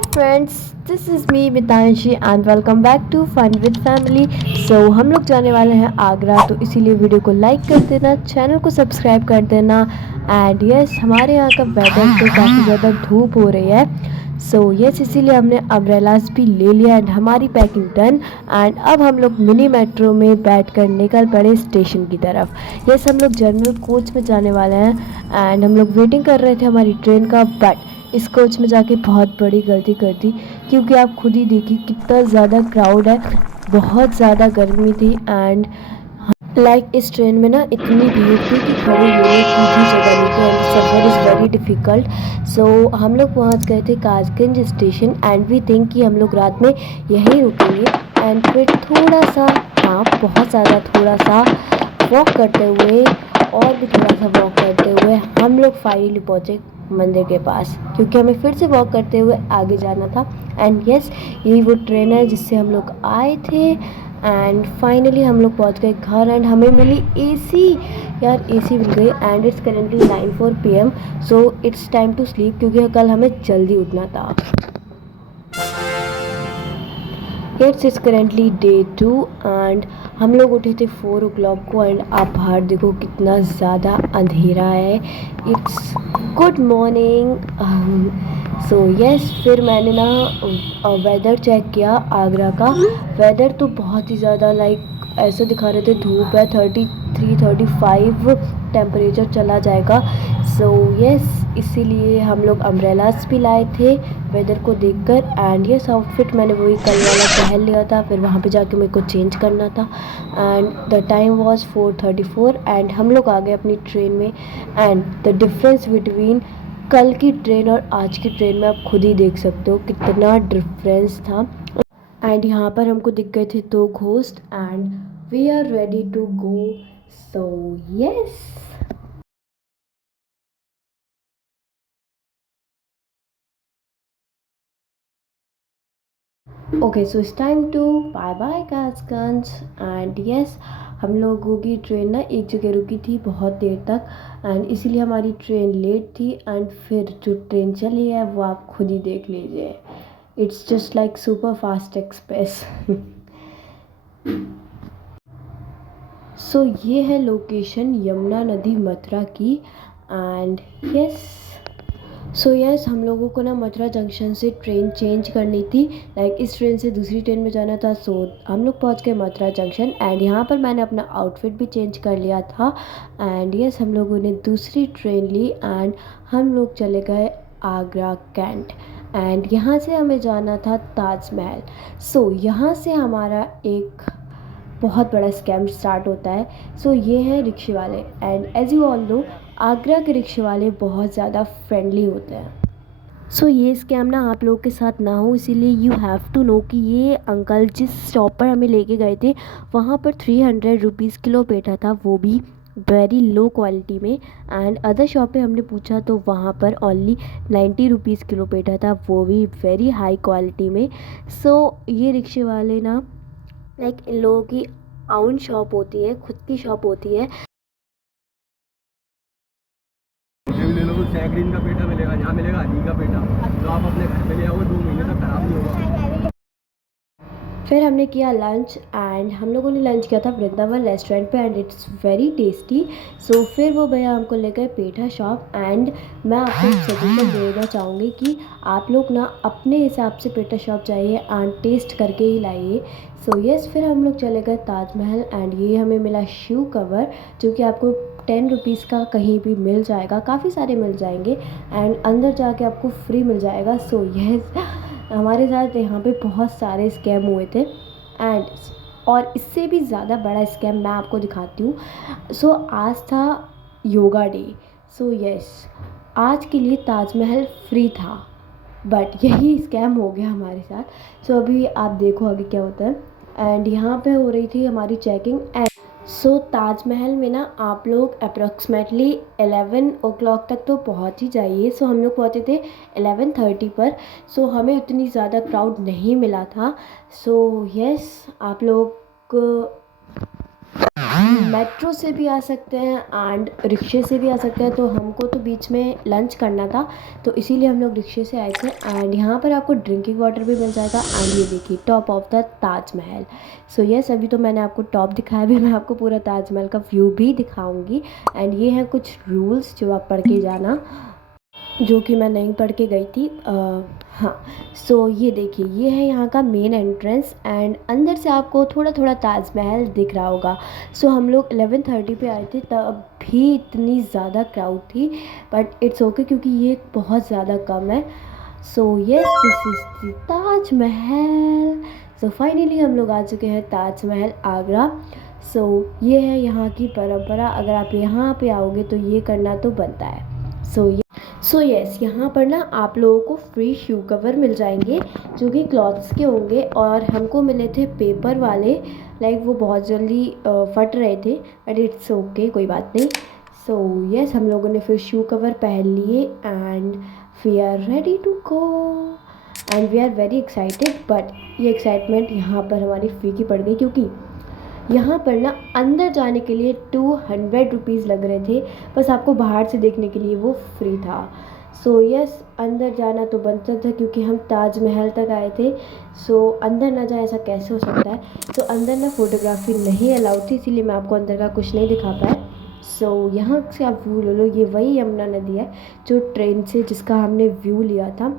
Hi friends, this is me Mitanshi and welcome back to Fun with Family। So हम लोग जाने वाले हैं आगरा, तो इसीलिए वीडियो को लाइक कर देना, चैनल को सब्सक्राइब कर देना। एंड यस, हमारे यहाँ का वेदर तो काफ़ी ज़्यादा धूप हो रही है। सो यस, इसीलिए हमने अम्ब्रेलास भी ले लिया एंड हमारी पैकिंग डन। एंड अब हम लोग मिनी मेट्रो में बैठ कर निकल पड़े स्टेशन की तरफ। यस, हम लोग जनरल कोच में जाने वाले हैं एंड हम लोग वेटिंग कर रहे थे हमारी ट्रेन का, बट इस कोच में जाके बहुत बड़ी गलती कर दी, क्योंकि आप खुद ही देखिए कितना ज़्यादा क्राउड है, बहुत ज़्यादा गर्मी थी। एंड इस ट्रेन में ना इतनी भीड़ थी कि खड़े होने की भी जगह नहीं थी एंड सफ़र इज़ वेरी डिफ़िकल्ट। सो हम लोग पहुंच गए थे Kasganj station and we think कि हम लोग रात में यहीं रुकेंगे। एंड फिर थोड़ा सा, हाँ बहुत ज़्यादा थोड़ा सा वॉक करते हुए, और भी थोड़ा सा वॉक करते हुए हम लोग फाइनली पहुँचे मंदिर के पास, क्योंकि हमें फिर से वॉक करते हुए आगे जाना था। एंड यस, यही वो ट्रेन है जिससे हम लोग आए थे। एंड फाइनली हम लोग पहुंच गए घर एंड हमें मिली एसी। यार एसी मिल गई and it's currently 9:04 PM। So it's time to sleep, क्योंकि कल हमें जल्दी उठना था। इट्स करेंटली डे 2 एंड हम लोग उठे थे 4 o'clock को। एंड आप बाहर देखो कितना ज़्यादा अंधेरा है। It's good morning. So yes, फिर मैंने ना वेदर चेक किया आगरा का। वेदर तो बहुत ही ज़्यादा ऐसा दिखा रहे थे, धूप है, 33-35 टेम्परेचर चला जाएगा। सो यस, इसीलिए हम लोग अम्ब्रेलास भी लाए थे वेदर को देखकर। एंड यस, आउटफिट मैंने वही कल वाला पहन लिया था, फिर वहाँ पे जाके मेरे को चेंज करना था। And the time was 4:34 and हम लोग आ गए अपनी ट्रेन में। एंड द डिफरेंस बिटवीन कल की ट्रेन और आज की ट्रेन में आप खुद ही देख सकते हो कितना डिफरेंस था। एंड यहाँ पर हमको दिख गए थे 2 ghost and we are ready to go. So yes, okay, so it's time to bye bye Kasganj. And yes, हम लोगों की ट्रेन ना एक जगह रुकी थी बहुत देर तक एंड इसीलिए हमारी ट्रेन लेट थी। एंड फिर जो ट्रेन चली है वो आप खुद ही देख लीजिए, it's just like super fast express. So ये है लोकेशन यमुना नदी मथुरा की। एंड यस, सो यस, हम लोगों को ना मथुरा जंक्शन से ट्रेन चेंज करनी थी। इस ट्रेन से दूसरी ट्रेन में जाना था। सो हम लोग पहुंच गए मथुरा जंक्शन एंड यहाँ पर मैंने अपना आउटफिट भी चेंज कर लिया था। एंड यस, हम लोगों ने दूसरी ट्रेन ली एंड हम लोग चले गए आगरा कैंट। एंड यहाँ से हमें जाना था ताजमहल। सो यहाँ से हमारा एक बहुत बड़ा स्कैम स्टार्ट होता है। सो ये हैं रिक्शे वाले and as you all know, Agra के रिक्शे वाले बहुत ज़्यादा फ्रेंडली होते हैं। सो ये स्कैम ना आप लोगों के साथ ना हो, इसीलिए यू हैव टू नो कि ये अंकल जिस शॉप पर हमें लेके गए थे वहाँ पर 300 रुपीज़ किलो पेठा था, वो भी वेरी लो क्वालिटी में। एंड अदर शॉप पे हमने पूछा तो वहाँ पर ओनली 90 रुपीज़ किलो पेठा था, वो भी वेरी हाई क्वालिटी में। सो ये रिक्शे वाले ना इन लोगों की ओन शॉप होती है, खुद की शॉप होती है। मुझे भी ले लो, सैकड़ीन का पेठा मिलेगा, यहाँ मिलेगा हाथी का पेठा, तो आप अपने घर पे ले आओगे, 2 महीने तक खराब नहीं होगा। फिर हमने किया लंच एंड हम लोगों ने लंच किया था वृंदावन रेस्टोरेंट पे एंड इट्स वेरी टेस्टी। सो फिर वो भैया हमको ले गए पेठा शॉप। एंड मैं आपको एक सजेशन देना चाहूँगी कि आप लोग ना अपने हिसाब से पेठा शॉप जाइए एंड टेस्ट करके ही लाइए। सो यस, फिर हम लोग चले गए ताजमहल एंड ये हमें मिला शू कवर, जो कि आपको 10 रुपीज़ का कहीं भी मिल जाएगा, काफ़ी सारे मिल जाएंगे एंड अंदर जाके आपको फ्री मिल जाएगा। सो यस, हमारे साथ यहाँ पे बहुत सारे स्कैम हुए थे एंड और इससे भी ज़्यादा बड़ा स्कैम मैं आपको दिखाती हूँ। सो आज था योगा डे। सो यस, आज के लिए ताजमहल फ्री था, बट यही स्कैम हो गया हमारे साथ। सो अभी आप देखो आगे क्या होता है। एंड यहाँ पे हो रही थी हमारी चेकिंग। एंड सो ताजमहल में ना आप लोग अप्रॉक्सीमेटली 11 o'clock तक तो पहुँच ही जाइए। सो हम लोग पहुँचे थे 11:30 पर। सो हमें उतनी ज़्यादा क्राउड नहीं मिला था। सो यस, आप लोग मेट्रो से भी आ सकते हैं एंड रिक्शे से भी आ सकते हैं। तो हमको तो बीच में लंच करना था, तो इसीलिए हम लोग रिक्शे से आए थे। एंड यहाँ पर आपको ड्रिंकिंग वाटर भी मिल जाएगा। एंड ये देखिए top of the Taj Mahal. So yes, अभी तो मैंने आपको टॉप दिखाया, भी मैं आपको पूरा ताजमहल का व्यू भी दिखाऊंगी। एंड ये हैं कुछ रूल्स जो आप पढ़ के जाना, जो कि मैं नहीं पढ़ के गई थी। हाँ, सो ये देखिए ये है यहाँ का मेन एंट्रेंस। एंड अंदर से आपको थोड़ा थोड़ा ताजमहल दिख रहा होगा। सो हम लोग 11:30 पे आए थे, तब भी इतनी ज़्यादा क्राउड थी, बट इट्स ओके क्योंकि ये बहुत ज़्यादा कम है। So yes, this is the Taj Mahal. So finally हम लोग आ चुके हैं ताजमहल आगरा। सो ये है यहाँ की परंपरा, अगर आप यहाँ पे आओगे तो ये करना तो बनता है। सो यस, यहाँ पर ना आप लोगों को फ्री शू कवर मिल जाएंगे, जो कि क्लॉथ्स के होंगे। और हमको मिले थे पेपर वाले, लाइक वो बहुत जल्दी फट रहे थे, बट इट्स ओके, कोई बात नहीं। सो यस, हम लोगों ने फिर शू कवर पहन लिए and we are ready to go and we are very excited. But ये एक्साइटमेंट यहाँ पर हमारी फीकी पड़ गई, क्योंकि यहाँ पर ना अंदर जाने के लिए 200 रुपीज़ लग रहे थे, बस आपको बाहर से देखने के लिए वो फ्री था। सो यस, अंदर जाना तो बनता था क्योंकि हम ताजमहल तक आए थे। सो अंदर ना जाए ऐसा कैसे हो सकता है। तो अंदर ना फोटोग्राफी नहीं अलाउड थी, इसीलिए मैं आपको अंदर का कुछ नहीं दिखा पाया। सो यहाँ से आप व्यू ले लो, ये वही यमुना नदी है जो ट्रेन से जिसका हमने व्यू लिया था।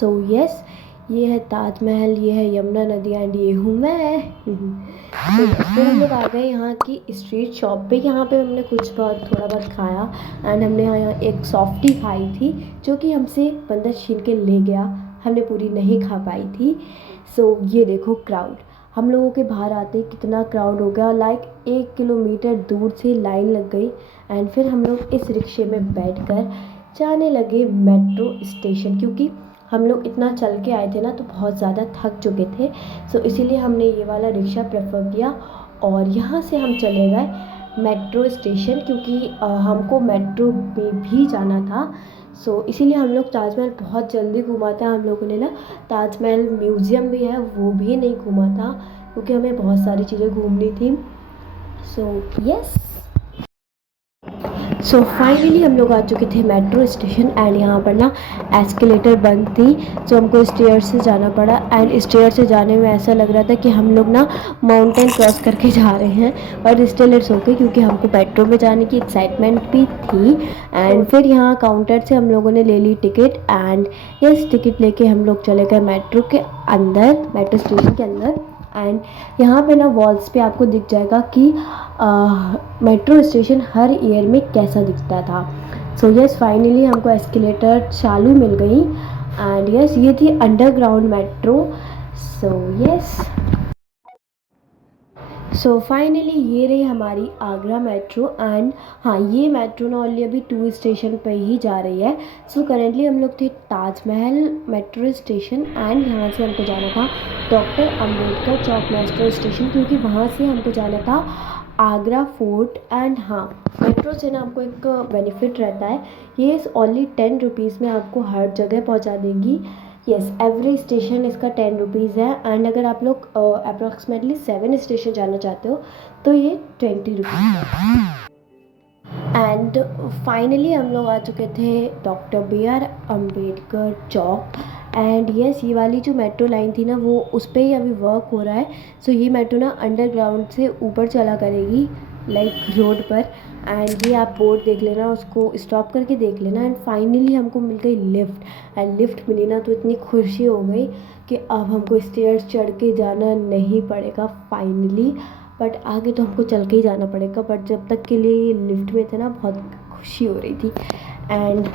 सो यस, ये है ताजमहल, ये है यमुना नदी एंड ये हूँ मैं। तो फिर हम लोग आ गए यहाँ की स्ट्रीट शॉप पे। यहाँ पे हमने कुछ बहुत थोड़ा बहुत खाया एंड हमने यहाँ एक सॉफ्टी खाई थी, जो कि हमसे बंदर छीन के ले गया, हमने पूरी नहीं खा पाई थी। सो ये देखो क्राउड, हम लोगों के बाहर आते कितना क्राउड हो गया, लाइक 1 किलोमीटर दूर से लाइन लग गई। एंड फिर हम लोग इस रिक्शे में बैठकर जाने लगे मेट्रो स्टेशन, क्योंकि हम लोग इतना चल के आए थे ना, तो बहुत ज़्यादा थक चुके थे। सो इसीलिए हमने ये वाला रिक्शा प्रेफर किया और यहाँ से हम चले गए मेट्रो स्टेशन, क्योंकि हमको मेट्रो में भी जाना था। सो इसीलिए हम लोग ताजमहल बहुत जल्दी घूमा था। हम लोगों ने ना ताजमहल म्यूज़ियम भी है वो भी नहीं घूमा था, क्योंकि हमें बहुत सारी चीज़ें घूमनी थी। सो यस, सो फाइनली हम लोग आ चुके थे मेट्रो स्टेशन एंड यहाँ पर ना एस्केलेटर बंद थी, तो हमको स्टेयर से जाना पड़ा। एंड स्टेयर से जाने में ऐसा लग रहा था कि हम लोग ना माउंटेन क्रॉस करके जा रहे हैं, और स्टिल इट्स ओके क्योंकि हमको मेट्रो में जाने की एक्साइटमेंट भी थी। एंड फिर यहाँ काउंटर से हम लोगों ने ले ली टिकट एंड यस, टिकट लेके हम लोग चले गए मेट्रो के अंदर, मेट्रो स्टेशन के अंदर। एंड यहाँ पे ना वॉल्स पे आपको दिख जाएगा कि मेट्रो स्टेशन हर ईयर में कैसा दिखता था। सो यस, फाइनली हमको एस्केलेटर चालू मिल गई एंड यस, ये थी underground metro. So yes, so finally ये रही हमारी आगरा मेट्रो। एंड हाँ, ये मेट्रो ना ओनली अभी 2 स्टेशन पे ही जा रही है। सो करेंटली हम लोग थे ताजमहल मेट्रो स्टेशन एंड यहाँ से हमको जाना था डॉक्टर अंबेडकर चौक मेट्रो स्टेशन, क्योंकि वहाँ से हमको जाना था आगरा फोर्ट। एंड हाँ, मेट्रो से ना आपको एक बेनिफिट रहता है, ये ओनली 10 रुपीज़ में आपको हर जगह पहुँचा देगी। यस, एवरी स्टेशन इसका 10 रुपीज़ है। एंड अगर आप लोग अप्रॉक्सीमेटली 7 स्टेशन जाना चाहते हो तो ये 20 रुपीज़ है। एंड फाइनली हम लोग आ चुके थे doctor B R Ambedkar Chowk. And yes, ये वाली जो मेट्रो लाइन थी ना, वो उस पर ही अभी वर्क हो रहा है। सो ये मेट्रो ना अंडरग्राउंड से ऊपर चला करेगी, लाइक रोड पर। एंड ये आप बोर्ड देख लेना, उसको स्टॉप करके देख लेना। एंड फाइनली हमको मिल गई लिफ्ट। एंड लिफ्ट मिली ना तो इतनी खुशी हो गई कि अब हमको स्टेयर्स चढ़ के जाना नहीं पड़ेगा फाइनली। बट आगे तो हमको चल के ही जाना पड़ेगा, बट जब तक के लिए लिफ्ट में थे ना, बहुत खुशी हो रही थी। एंड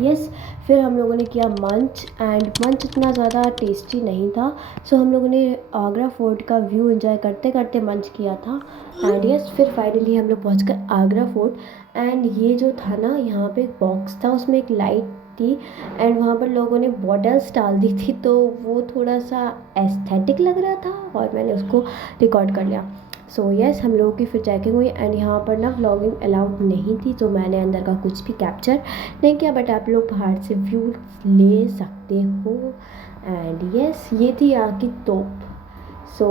यस, फिर हम लोगों ने किया मंच एंड मंच इतना ज़्यादा टेस्टी नहीं था। सो हम लोगों ने आगरा फोर्ट का व्यू एंजॉय करते करते मंच किया था। एंड यस, फिर फाइनली हम लोग पहुँच गए आगरा फोर्ट। एंड ये जो था ना, यहाँ पे एक बॉक्स था, उसमें एक लाइट थी एंड वहाँ पर लोगों ने बॉटल्स डाल दी थी, तो वो थोड़ा सा एस्थेटिक लग रहा था और मैंने उसको रिकॉर्ड कर लिया। सो यस, हम लोगों की फिर चेकिंग हुई एंड यहाँ पर ना व्लॉगिंग अलाउड नहीं थी, तो मैंने अंदर का कुछ भी कैप्चर नहीं किया, बट आप लोग बाहर से व्यू ले सकते हो। एंड यस, ये थी यहाँ की तोप। सो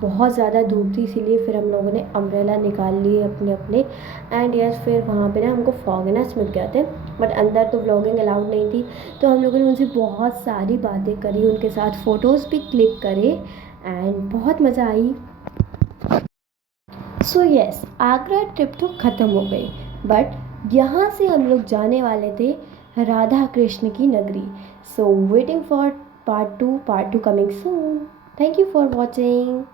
बहुत ज़्यादा धूप थी, इसीलिए फिर हम लोगों ने अम्ब्रेला निकाल लिए अपने अपने। एंड यस, फिर वहाँ पे ना हमको फॉगनेस मिल गए थे, बट अंदर तो व्लॉगिंग अलाउड नहीं थी, तो हम लोगों ने उनसे बहुत सारी बातें करी, उनके साथ फ़ोटोज़ भी क्लिक करे एंड बहुत मज़ा आई। सो यस, आगरा ट्रिप तो ख़त्म हो गई, बट यहाँ से हम लोग जाने वाले थे राधा कृष्ण की नगरी। So waiting for part two coming soon. Thank you for watching.